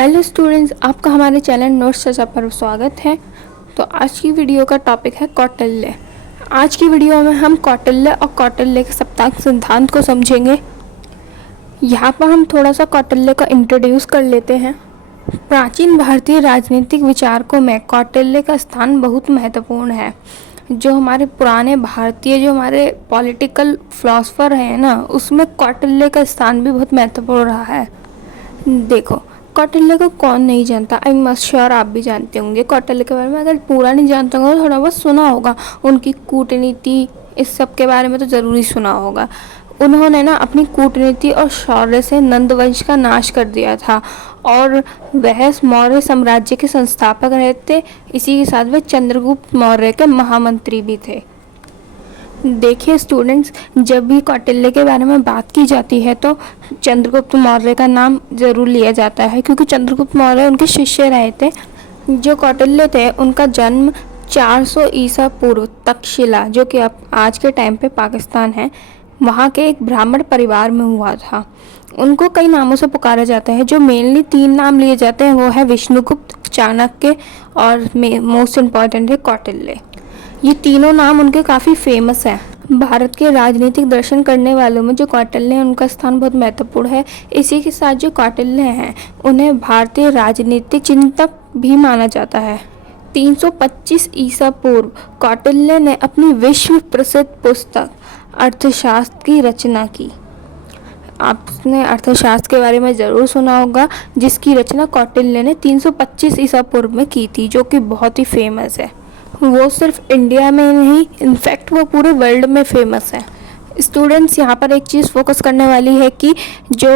Hello students, आपका हमारे channel notes चर्चा पर स्वागत है। तो आज की वीडियो का टॉपिक है कौटिल्य। आज की वीडियो में हम कौटिल्य और कौटिल्य के सप्तांग सिद्धांत को समझेंगे। यहाँ पर हम थोड़ा सा कौटिल्य को इंट्रोड्यूस कर लेते हैं। प्राचीन भारतीय राजनीतिक विचारकों में कौटिल्य का स्थान बहुत महत्वपूर्ण है। जो हमारे पुराने भारतीय जो हमारे पॉलिटिकल फिलोसफर हैं ना, उसमें कौटिल्य का स्थान भी बहुत महत्वपूर्ण रहा है। देखो, कौटिल्य को कौन नहीं जानता। आई एम श्योर आप भी जानते होंगे कौटिल्य के बारे में। अगर पूरा नहीं जानते होंगे तो थोड़ा बहुत सुना होगा। उनकी कूटनीति, इस सब के बारे में तो ज़रूरी सुना होगा। उन्होंने ना अपनी कूटनीति और शौर्य से नंद वंश का नाश कर दिया था और वह मौर्य साम्राज्य के संस्थापक रहे थे। इसी के साथ वे चंद्रगुप्त मौर्य के महामंत्री भी थे। देखिए स्टूडेंट्स, जब भी कौटिल्य के बारे में बात की जाती है तो चंद्रगुप्त मौर्य का नाम ज़रूर लिया जाता है, क्योंकि चंद्रगुप्त मौर्य उनके शिष्य रहे थे। जो कौटिल्य थे उनका जन्म 400 ईसा पूर्व तक्षशिला, जो कि अब आज के टाइम पे पाकिस्तान है, वहाँ के एक ब्राह्मण परिवार में हुआ था। उनको कई नामों से पुकारा जाता है। जो मेनली 3 नाम लिए जाते हैं वो है विष्णुगुप्त, चाणक्य और मोस्ट इम्पॉर्टेंट है कौटिल्य। ये तीनों नाम उनके काफ़ी फेमस हैं। भारत के राजनीतिक दर्शन करने वालों में जो कौटिल्य हैं उनका स्थान बहुत महत्वपूर्ण है। इसी के साथ जो कौटिल्य हैं उन्हें भारतीय राजनीतिक चिंतक भी माना जाता है। 325 ईसा पूर्व कौटिल्य ने अपनी विश्व प्रसिद्ध पुस्तक अर्थशास्त्र की रचना की। आपने अर्थशास्त्र के बारे में ज़रूर सुना होगा, जिसकी रचना कौटिल्य ने 325 ईसा पूर्व में की थी, जो कि बहुत ही फेमस है। वो सिर्फ इंडिया में नहीं, इनफैक्ट वो पूरे वर्ल्ड में फेमस है। स्टूडेंट्स, यहाँ पर एक चीज़ फोकस करने वाली है कि जो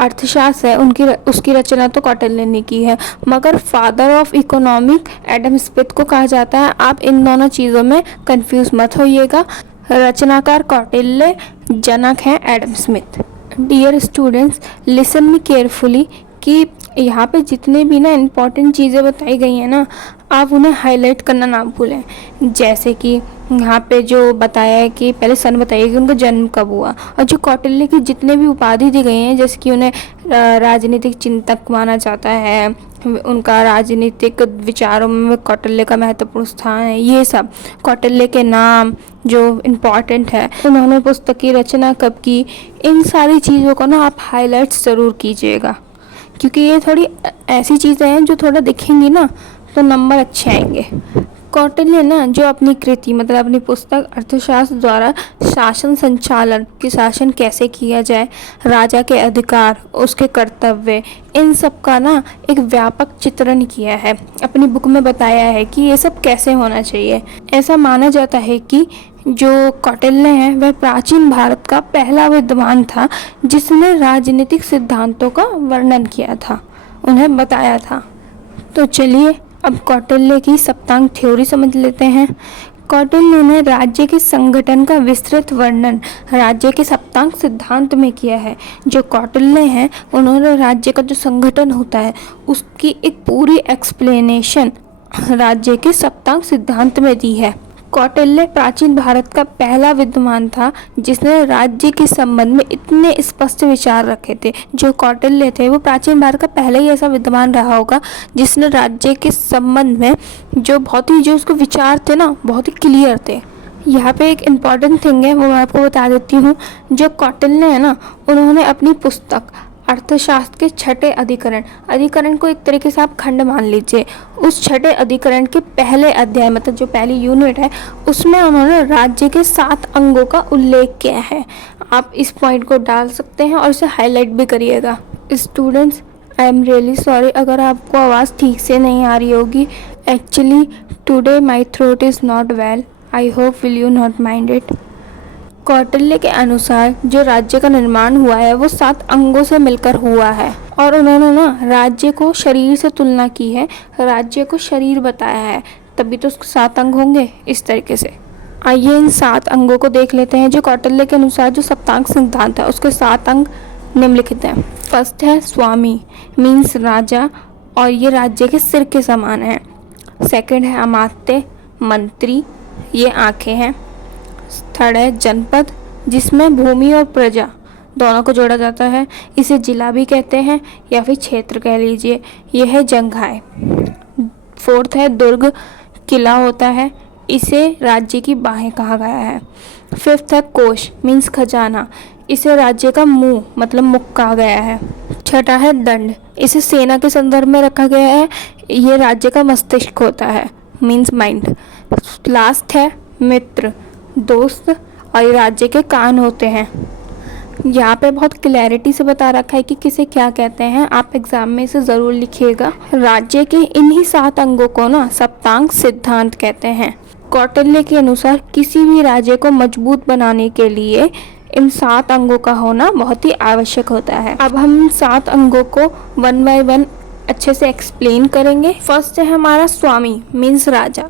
अर्थशास्त्र है उसकी रचना तो कौटिल्य ने की है, मगर father of economic Adam Smith को कहा जाता है। आप इन दोनों चीज़ों में कंफ्यूज मत होइएगा। रचनाकार कौटिल्य, जनक हैं Adam Smith. Dear students, listen me carefully कि यहाँ पे जितने भी ना इम्पॉर्टेंट चीज़ें बताई गई हैं ना, आप उन्हें हाईलाइट करना ना भूलें। जैसे कि यहाँ पे जो बताया है कि पहले सन बताइए कि उनका जन्म कब हुआ, और जो कौटिल्य की जितने भी उपाधि दी गई हैं, जैसे कि उन्हें राजनीतिक चिंतक माना जाता है, उनका राजनीतिक विचारों में कौटिल्य का महत्वपूर्ण स्थान है, ये सब कौटिल्य के नाम जो इम्पॉर्टेंट है, उन्होंने पुस्तक की रचना कब की, इन सारी चीज़ों को ना आप हाईलाइट्स ज़रूर कीजिएगा, क्योंकि ये थोड़ी ऐसी चीज़ें हैं जो थोड़ा दिखेंगी ना तो नंबर अच्छे आएंगे। कौटिल्य ना जो अपनी कृति मतलब अपनी पुस्तक अर्थशास्त्र द्वारा शासन संचालन कि शासन कैसे किया जाए, राजा के अधिकार, उसके कर्तव्य, इन सब का ना एक व्यापक चित्रण किया है। अपनी बुक में बताया है कि ये सब कैसे होना चाहिए। ऐसा माना जाता है कि जो कौटिल्य हैं वह प्राचीन भारत का पहला विद्वान था जिसने राजनीतिक सिद्धांतों का वर्णन किया था, उन्हें बताया था। तो चलिए अब कौटिल्य की सप्तांग थ्योरी समझ लेते हैं। कौटिल्य ने राज्य के संगठन का विस्तृत वर्णन राज्य के सप्तांग सिद्धांत में किया है। जो कौटिल्य हैं उन्होंने राज्य का जो संगठन होता है उसकी एक पूरी एक्सप्लेनेशन राज्य के सप्तांग सिद्धांत में दी है। कौटिल्य प्राचीन भारत का पहला विद्वान था जिसने राज्य के संबंध में इतने स्पष्ट विचार रखे थे। जो कौटिल्य थे वो प्राचीन भारत का पहला ही ऐसा विद्वान रहा होगा जिसने राज्य के संबंध में जो उसके विचार थे ना बहुत ही क्लियर थे। यहाँ पे एक इम्पॉर्टेंट थिंग है, वो मैं आपको बता देती हूँ। जो कौटिल्य है ना, उन्होंने अपनी पुस्तक अर्थशास्त्र के छठे अधिकरण को एक तरीके से आप खंड मान लीजिए। उस छठे अधिकरण के पहले अध्याय मतलब जो पहली यूनिट है उसमें उन्होंने राज्य के 7 अंगों का उल्लेख किया है। आप इस पॉइंट को डाल सकते हैं और इसे हाईलाइट भी करिएगा। Students, I am really sorry अगर आपको आवाज़ ठीक से नहीं आ रही होगी। Actually today my throat is not well, I hope will you not mind it. Kautilya के अनुसार जो राज्य का निर्माण हुआ है वो 7 अंगों से मिलकर हुआ है, और उन्होंने ना राज्य को शरीर से तुलना की है, राज्य को शरीर बताया है, तभी तो उसके 7 अंग होंगे इस तरीके से। आइए इन 7 अंगों को देख लेते हैं। जो कौटिल्य के अनुसार जो सप्तांग सिद्धांत है उसके 7 अंग निम्नलिखित हैं। फर्स्ट है स्वामी, मीन्स राजा, और ये राज्य के सिर के समान है। सेकंड है अमात्य, मंत्री, ये आंखें हैं। थर्ड है जनपद, जिसमें भूमि और प्रजा दोनों को जोड़ा जाता है। इसे जिला भी कहते हैं या फिर क्षेत्र कह लीजिए। यह है जंघाई। फोर्थ है दुर्ग, किला होता है, इसे राज्य की बाहें कहा गया है। फिफ्थ है कोश मीन्स खजाना, इसे राज्य का मुंह मतलब मुख कहा गया है। छठा है दंड, इसे सेना के संदर्भ में रखा गया है, ये राज्य का मस्तिष्क होता है मीन्स माइंड। लास्ट है मित्र, दोस्त, और ये राज्य के कान होते हैं। यहाँ पे बहुत क्लैरिटी से बता रखा है कि किसे क्या कहते हैं, आप एग्जाम में इसे ज़रूर लिखिएगा। राज्य के इन्हीं 7 अंगों को ना सप्तांग सिद्धांत कहते हैं। कौटिल्य के अनुसार किसी भी राज्य को मजबूत बनाने के लिए इन 7 अंगों का होना बहुत ही आवश्यक होता है। अब हम 7 अंगों को 1 बाय 1 अच्छे से एक्सप्लेन करेंगे। फर्स्ट है हमारा स्वामी मीन्स राजा।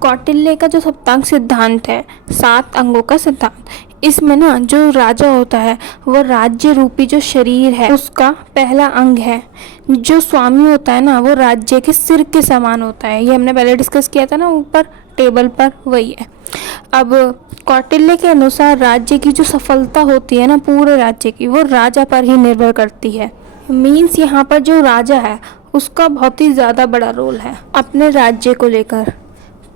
कौटिल्य का जो सप्तांग सिद्धांत है, 7 अंगों का सिद्धांत, इसमें ना जो राजा होता है वो राज्य रूपी जो शरीर है उसका पहला अंग है। जो स्वामी होता है ना वो राज्य के सिर के समान होता है, ये हमने पहले डिस्कस किया था ना ऊपर टेबल पर, वही है। अब कौटिल्य के अनुसार राज्य की जो सफलता होती है ना पूरे राज्य की, वो राजा पर ही निर्भर करती है। मीन्स यहाँ पर जो राजा है उसका बहुत ही ज़्यादा बड़ा रोल है अपने राज्य को लेकर।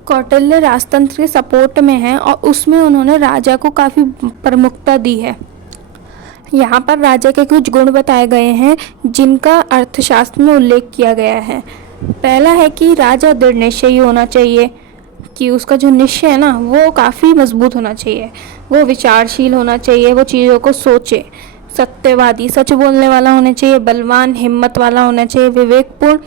कौटिल्य राजतंत्र के सपोर्ट में है और उसमें उन्होंने राजा को काफ़ी प्रमुखता दी है। यहाँ पर राजा के कुछ गुण बताए गए हैं जिनका अर्थशास्त्र में उल्लेख किया गया है। पहला है कि राजा दृढ़ निश्चयी होना चाहिए, कि उसका जो निश्चय है ना वो काफ़ी मजबूत होना चाहिए, वो विचारशील होना चाहिए, वो चीज़ों को सोचे। सत्यवादी, सच बोलने वाला होना चाहिए, बलवान, हिम्मत वाला होना चाहिए, विवेकपूर्ण,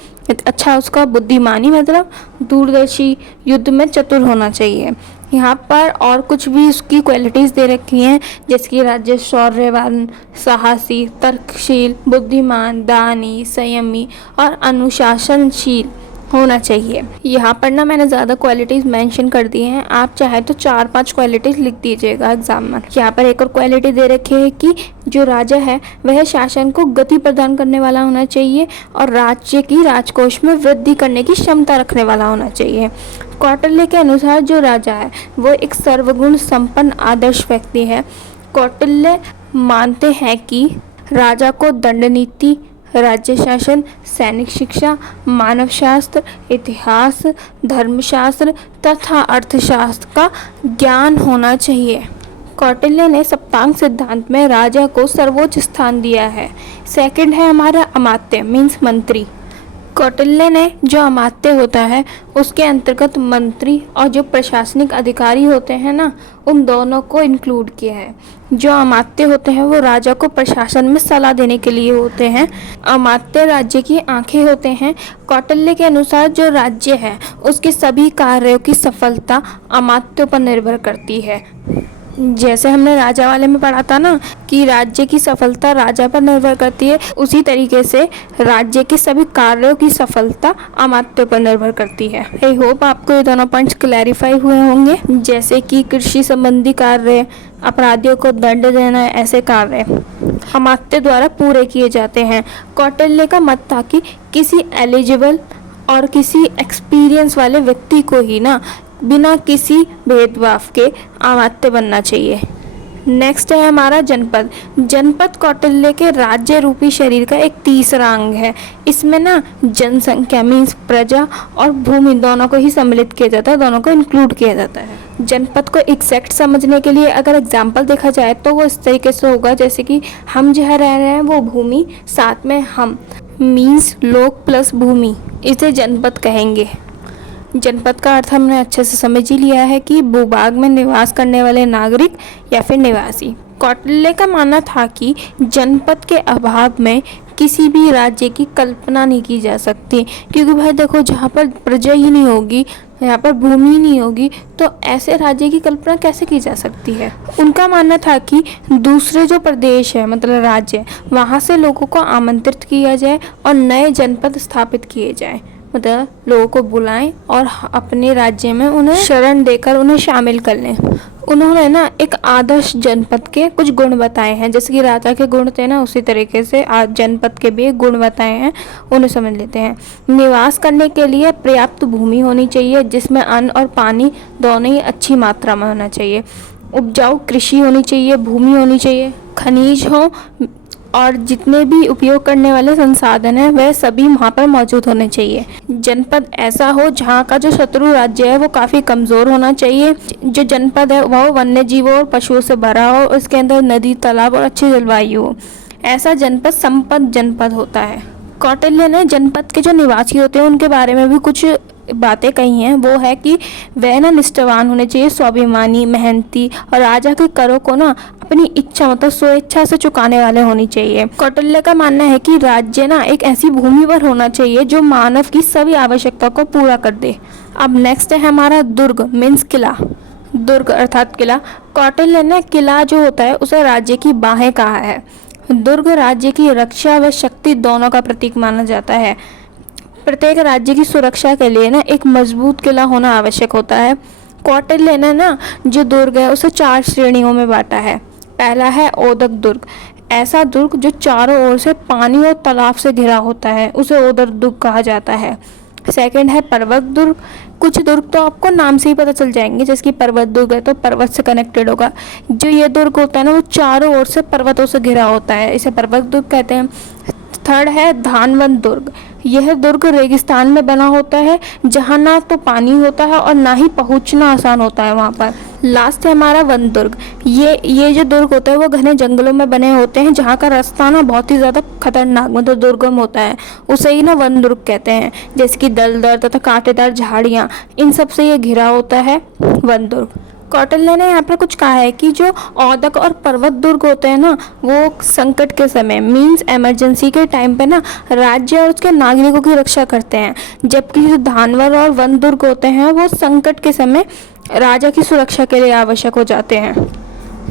अच्छा उसका बुद्धिमानी मतलब दूरदर्शी, युद्ध में चतुर होना चाहिए। यहाँ पर और कुछ भी उसकी क्वालिटीज़ दे रखी हैं जैसे कि राज्य शौर्यवान, साहसी, तर्कशील, बुद्धिमान, दानी, संयमी और अनुशासनशील होना चाहिए। यहाँ पर ना मैंने ज़्यादा क्वालिटीज़ मेंशन कर दी हैं, आप चाहे तो 4-5 क्वालिटीज़ लिख दीजिएगा एग्जाम में। यहाँ पर एक और क्वालिटी दे रखी है कि जो राजा है वह शासन को गति प्रदान करने वाला होना चाहिए और राज्य की राजकोष में वृद्धि करने की क्षमता रखने वाला होना चाहिए। कौटिल्य के अनुसार जो राजा है वो एक सर्वगुण संपन्न आदर्श व्यक्ति है। कौटिल्य मानते हैं कि राजा को दंड नीति, राज्य शासन, सैनिक शिक्षा, मानवशास्त्र, इतिहास, धर्मशास्त्र तथा अर्थशास्त्र का ज्ञान होना चाहिए। कौटिल्य ने सप्तांग सिद्धांत में राजा को सर्वोच्च स्थान दिया है। सेकंड है हमारा अमात्य मीन्स मंत्री। कौटिल्य ने जो अमात्य होता है उसके अंतर्गत मंत्री और जो प्रशासनिक अधिकारी होते हैं ना उन दोनों को इंक्लूड किया है। जो अमात्य होते हैं वो राजा को प्रशासन में सलाह देने के लिए होते हैं। अमात्य राज्य की आंखें होते हैं। कौटिल्य के अनुसार जो राज्य है उसके सभी कार्यों की सफलता अमात्यों पर निर्भर करती है। जैसे हमने राजा वाले में पढ़ा था ना कि राज्य की सफलता राजा पर निर्भर करती है, उसी तरीके से राज्य के सभी कार्यों की सफलता अमात्यों पर निर्भर करती है। आई होप आपको ये दोनों पॉइंट्स क्लैरिफाई हुए होंगे, जैसे कि कृषि संबंधी कार्य, अपराधियों को दंड देना, ऐसे कार्य अमात्य द्वारा पूरे किए जाते हैं। कौटिल्य का मत था कि किसी एलिजिबल और किसी एक्सपीरियंस वाले व्यक्ति को ही ना बिना किसी भेदभाव के अमात्य बनना चाहिए। नेक्स्ट है हमारा जनपद। जनपद कौटिल्य के राज्य रूपी शरीर का एक तीसरा अंग है। इसमें ना जनसंख्या मीन्स प्रजा और भूमि दोनों को ही सम्मिलित किया जाता है, दोनों को इंक्लूड किया जाता है। जनपद को एग्जैक्ट समझने के लिए अगर एग्जाम्पल देखा जाए तो वो इस तरीके से होगा जैसे कि हम जहाँ रह रहे हैं वो भूमि, साथ में हम मीन्स लोग प्लस भूमि, इसे जनपद कहेंगे। जनपद का अर्थ हमने अच्छे से समझ ही लिया है कि भूभाग में निवास करने वाले नागरिक या फिर निवासी। कौटिल्य का मानना था कि जनपद के अभाव में किसी भी राज्य की कल्पना नहीं की जा सकती, क्योंकि भाई देखो जहाँ पर प्रजा ही नहीं होगी, यहाँ पर भूमि नहीं होगी, तो ऐसे राज्य की कल्पना कैसे की जा सकती है। उनका मानना था कि दूसरे जो प्रदेश है मतलब राज्य, वहाँ से लोगों को आमंत्रित किया जाए और नए जनपद स्थापित किए जाए, मतलब लोगों को बुलाएं और अपने राज्य में उन्हें शरण देकर उन्हें शामिल कर लें। उन्होंने ना एक आदर्श जनपद के कुछ गुण बताए हैं, जैसे कि राजा के गुण थे ना उसी तरीके से आज जनपद के भी गुण बताए हैं, उन्हें समझ लेते हैं। निवास करने के लिए पर्याप्त भूमि होनी चाहिए जिसमें अन्न और पानी दोनों ही अच्छी मात्रा में होना चाहिए। उपजाऊ कृषि होनी चाहिए, भूमि होनी चाहिए, खनिज हो और जितने भी उपयोग करने वाले संसाधन हैं वह सभी वहाँ पर मौजूद होने चाहिए। जनपद ऐसा हो जहाँ का जो शत्रु राज्य है वो काफ़ी कमज़ोर होना चाहिए। जो जनपद है वह वन्य जीवों और पशुओं से भरा हो, उसके अंदर नदी, तालाब और अच्छी जलवायु हो। ऐसा जनपद संपन्न जनपद होता है। कौटिल्य ने जनपद के जो निवासी होते हैं उनके बारे में भी कुछ बातें कही हैं। वो है कि वह ना निष्ठावान होने चाहिए, स्वाभिमानी, मेहनती और राजा के करों को ना अपनी इच्छा मतलब स्वेच्छा से चुकाने वाले होनी चाहिए। कौटिल्य का मानना है कि राज्य ना एक ऐसी भूमि पर होना चाहिए जो मानव की सभी आवश्यकताओं को पूरा कर दे। अब नेक्स्ट है हमारा दुर्ग मीन्स किला। दुर्ग अर्थात किला। कौटिल्य ने किला जो होता है उसे राज्य की बाहें कहा है। दुर्ग राज्य की रक्षा व शक्ति दोनों का प्रतीक माना जाता है। प्रत्येक राज्य की सुरक्षा के लिए ना एक मजबूत किला होना आवश्यक होता है। कौटिल्य ने ना जो दुर्ग है उसे 4 श्रेणियों में बांटा है। पहला है ओदक दुर्ग। ऐसा दुर्ग जो चारों ओर से पानी और तालाब से घिरा होता है उसे ओदक दुर्ग कहा जाता है। सेकंड है पर्वत दुर्ग। कुछ दुर्ग तो आपको नाम से ही पता चल जाएंगे, जैसे कि पर्वत दुर्ग है तो पर्वत से कनेक्टेड होगा। जो ये दुर्ग होता है ना वो चारों ओर से पर्वतों से घिरा होता है, इसे पर्वत दुर्ग कहते हैं। थर्ड है धानवंत दुर्ग। यह दुर्ग रेगिस्तान में बना होता है जहाँ ना तो पानी होता है और ना ही पहुँचना आसान होता है वहाँ पर। लास्ट है हमारा वन दुर्ग। ये जो दुर्ग होता है वो घने जंगलों में बने होते हैं जहाँ का रास्ता ना बहुत ही ज़्यादा खतरनाक मतलब दुर्गम होता है, उसे ही ना वन दुर्ग कहते हैं। जैसे कि दलदल तथा कांटेदार झाड़ियाँ, इन सब से ये घिरा होता है वन दुर्ग। कौटिल्य ने यहाँ पर कुछ कहा है कि जो औदक और पर्वत दुर्ग होते हैं ना वो संकट के समय मींस इमरजेंसी के टाइम पे ना राज्य और उसके नागरिकों की रक्षा करते हैं, जबकि जो धानवर और वन दुर्ग होते हैं वो संकट के समय राजा की सुरक्षा के लिए आवश्यक हो जाते हैं।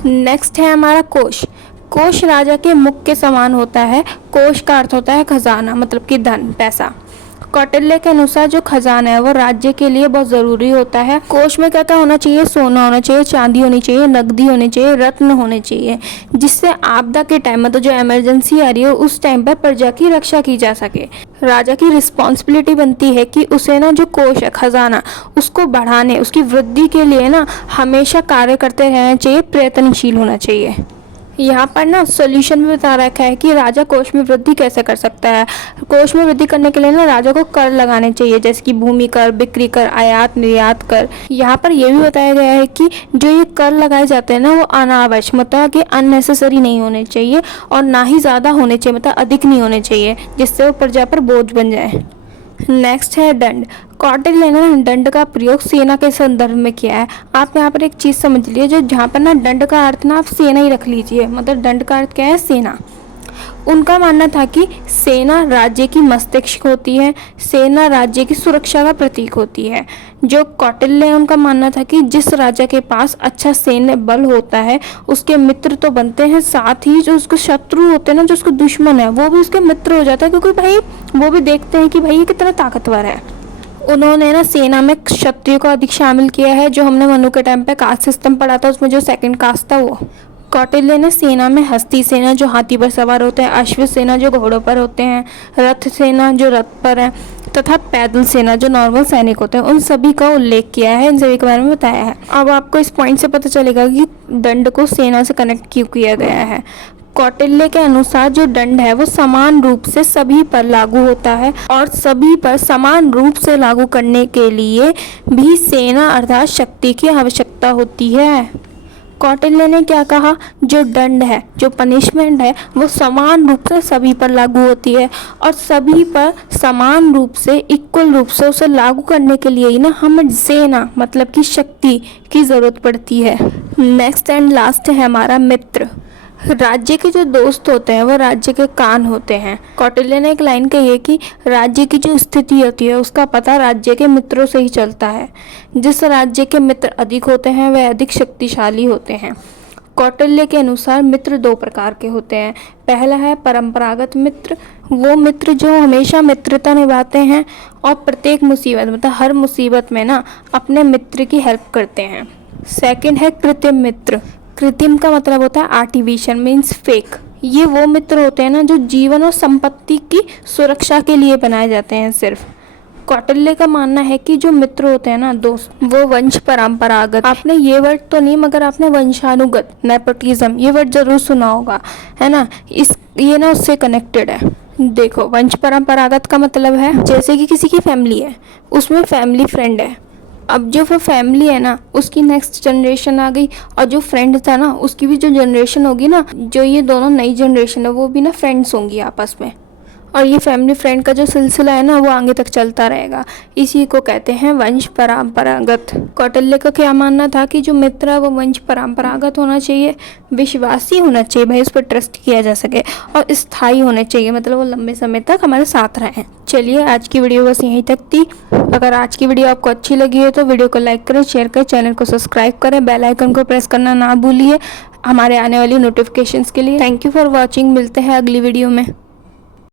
नेक्स्ट है हमारा कोष। कोष राजा के मुख के समान होता है। कोष का अर्थ होता है खजाना मतलब कि धन, पैसा। कौटिल्य के अनुसार जो खजाना है वो राज्य के लिए बहुत ज़रूरी होता है। कोष में क्या क्या होना चाहिए? सोना होना चाहिए, चांदी होनी चाहिए, नकदी होनी चाहिए, रत्न होने चाहिए, जिससे आपदा के टाइम में तो जो इमरजेंसी आ रही है उस टाइम पर प्रजा की रक्षा की जा सके। राजा की रिस्पॉन्सिबिलिटी बनती है कि उसे ना जो कोष है खजाना उसको बढ़ाने, उसकी वृद्धि के लिए ना हमेशा कार्य करते रहना चाहिए, प्रयत्नशील होना चाहिए। यहाँ पर ना सोल्यूशन भी बता रखा है कि राजा कोष में वृद्धि कैसे कर सकता है। कोष में वृद्धि करने के लिए ना राजा को कर लगाने चाहिए, जैसे कि भूमि कर, बिक्री कर, आयात निर्यात कर। यहाँ पर यह भी बताया गया है कि जो ये कर लगाए जाते हैं ना वो अनावश्यक मतलब कि अननेसेसरी नहीं होने चाहिए और ना ही ज़्यादा होने चाहिए मतलब अधिक नहीं होने चाहिए, जिससे वो प्रजा पर बोझ बन जाए। नेक्स्ट है दंड। कौटिल्य ने दंड का प्रयोग सेना के संदर्भ में किया है। आप यहाँ पर एक चीज़ समझ लीजिए, जो जहाँ पर ना दंड का अर्थ ना आप सेना ही रख लीजिए, मतलब दंड का अर्थ क्या है? सेना। उनका मानना था कि सेना राज्य की मस्तिष्क होती है, सेना राज्य की सुरक्षा का प्रतीक होती है। जो कौटिल्य है उनका मानना था कि जिस राजा के पास अच्छा सैन्य बल होता है उसके मित्र तो बनते हैं, साथ ही जो उसके शत्रु होते हैं ना, जो उसके दुश्मन है वो भी उसके मित्र हो जाता है, क्योंकि भाई वो भी देखते हैं कि भाई ये कितना ताकतवर है। उन्होंने ना सेना में क्षत्रिय को अधिक शामिल किया है। जो हमने मनु के टाइम पे कास्ट सिस्टम पढ़ा था उसमें जो सेकंड कास्ट था वो। कौटिल्य ने सेना में हस्ती सेना जो हाथी पर सवार होते हैं, अश्व सेना जो घोड़ों पर होते हैं, रथ सेना जो रथ पर है तथा पैदल सेना जो नॉर्मल सैनिक होते हैं, उन सभी का उल्लेख किया है, इन सभी के बारे में बताया है। अब आपको इस पॉइंट से पता चलेगा कि दंड को सेना से कनेक्ट क्यों किया गया है। कौटिल्य के अनुसार जो दंड है वो समान रूप से सभी पर लागू होता है और सभी पर समान रूप से लागू करने के लिए भी सेना अर्थात शक्ति की आवश्यकता होती है। कौटिल्य ने क्या कहा? जो दंड है, जो पनिशमेंट है वो समान रूप से सभी पर लागू होती है और सभी पर समान रूप से इक्वल रूप से उसे लागू करने के लिए ही ना हमें सेना मतलब कि शक्ति की ज़रूरत पड़ती है। नेक्स्ट एंड लास्ट है हमारा मित्र। राज्य के जो दोस्त होते हैं वो राज्य के कान होते हैं। कौटिल्य ने एक लाइन कही है कि राज्य की जो स्थिति होती है उसका पता राज्य के मित्रों से ही चलता है। जिस राज्य के मित्र अधिक होते हैं वह अधिक शक्तिशाली होते हैं। कौटिल्य के अनुसार मित्र 2 प्रकार के होते हैं। पहला है परंपरागत मित्र, वो मित्र जो हमेशा मित्रता निभाते हैं और प्रत्येक मुसीबत मतलब हर मुसीबत में ना अपने मित्र की हेल्प करते हैं। सेकंड है कृत्रिम मित्र। कृत्रिम का मतलब होता है आर्टिफिशियल मीन्स फेक। ये वो मित्र होते हैं ना जो जीवन और संपत्ति की सुरक्षा के लिए बनाए जाते हैं सिर्फ। कौटिल्य का मानना है कि जो मित्र होते हैं ना, दोस्त, वो वंश परंपरागत, आपने ये वर्ड तो नहीं मगर आपने वंशानुगत, नेपोटिज्म, ये वर्ड जरूर सुना होगा, है ना। ये ना उससे कनेक्टेड है। देखो, वंश परंपरागत का मतलब है जैसे कि किसी की फैमिली है, उसमें फैमिली फ्रेंड है। अब जो वो फैमिली है ना, उसकी नेक्स्ट जनरेशन आ गई, और जो फ्रेंड था ना, उसकी भी जो जनरेशन होगी ना, जो ये दोनों नई जनरेशन है, वो भी ना फ्रेंड्स होंगी आपस में। और ये फैमिली फ्रेंड का जो सिलसिला है ना, वो आगे तक चलता रहेगा। इसी को कहते हैं वंश परंपरागत। कौटिल्य का क्या मानना था कि जो मित्र है वो वंश परंपरागत होना चाहिए, विश्वासी होना चाहिए, भाई उस पर ट्रस्ट किया जा सके, और स्थायी होने चाहिए, मतलब वो लंबे समय तक हमारे साथ रहें। चलिए, आज की वीडियो बस यहीं तक थी। अगर आज की वीडियो आपको अच्छी लगी है तो वीडियो को लाइक करें, शेयर करें, चैनल को सब्सक्राइब करें, बेल आइकन को प्रेस करना ना भूलिए हमारे आने वाली नोटिफिकेशंस के लिए। Thank you for watching. मिलते हैं अगली वीडियो में।